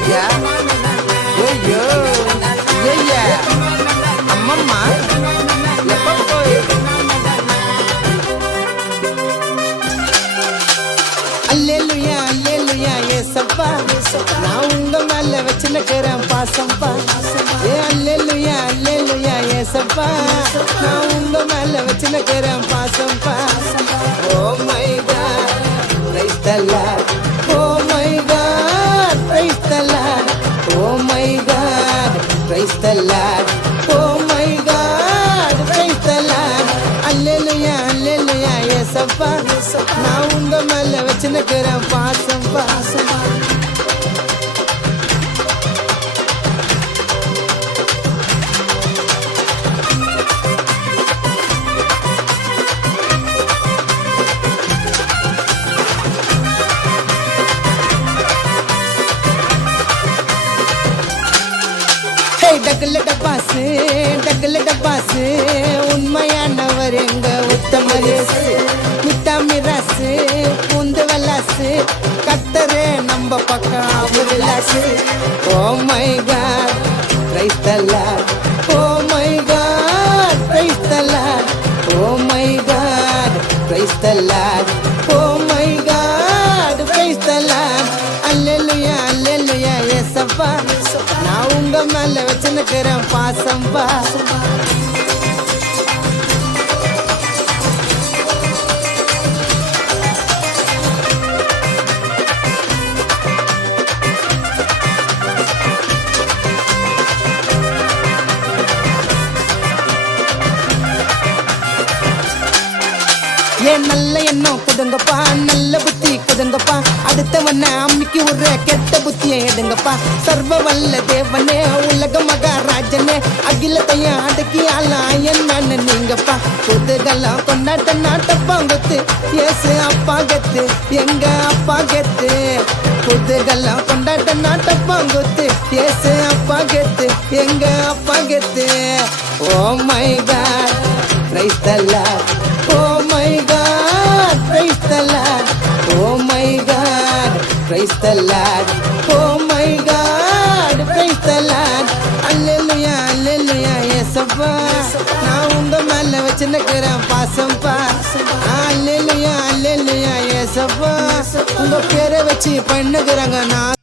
ஐயா ஐயோ ஐயா அம்மம்மா எப்ப போய் அல்லேலுயா அல்லேலுயா ஏசப்பா நான் உங்க மேல வச்சுக்கிறேன் பாசம்பா ஏ அல்லேலுயா அல்லேலுயா ஏசப்பா நான் உங்க மேல வச்சுக்கிறேன் பாசம்பா oh my God praise the Lord oh my God praise the Lord oh my God praise the Lord oh my God praise the Lord hallelujah hallelujah ஏசப்பா நான் உங்க மேல வச்சுக்கிறேன் பாசம்பா டக்குல டப்பாசு உண்மையானவர் எங்க உத்தமரேசு மிட்டா மிராசு பூந்து வல்லாசு கத்தரே நம்ம பக்கம் அவரிலாசு oh my God praise the Lord oh my God praise the Lord oh my God praise the Lord oh my God praise the Lord hallelujah hallelujah ஏசப்பா நான் உங்க மேல வச்சுக்கிறேன் பாசம்பா ஏன் நல்ல எண்ணம் கொடுங்கப்பா நல்ல புத்தி கொடுங்கப்பா அடுத்தவன அம்மிக்கு ஒரு கெட்ட புத்தியை எடுங்கப்பா சர்வ வல்ல தேவனே உலக மகாராஜனே அகிலத்தையும் அடக்கி ஆளாயன் நான் நீங்கப்பா புதுகெல்லாம் கொண்டாட்ட நாட்டப்பாங்கத்து ஏசு அப்பா கத்து எங்க அப்பா கத்து புதுகெல்லாம் கொண்டாட்ட நாட்டப்பாங்கத்து ஏசு அப்பா கத்து எங்க அப்பா கத்து oh my God praise the lord oh my god praise the lord oh my god praise the lord oh my god praise the lord hallelujah hallelujah yesappa நான் உங்க மேல வச்சிருக்கிறேன் பாசம்பா hallelujah hallelujah yesappa உங்க பேரை வச்சு பண்ணுகிறாங்க நான்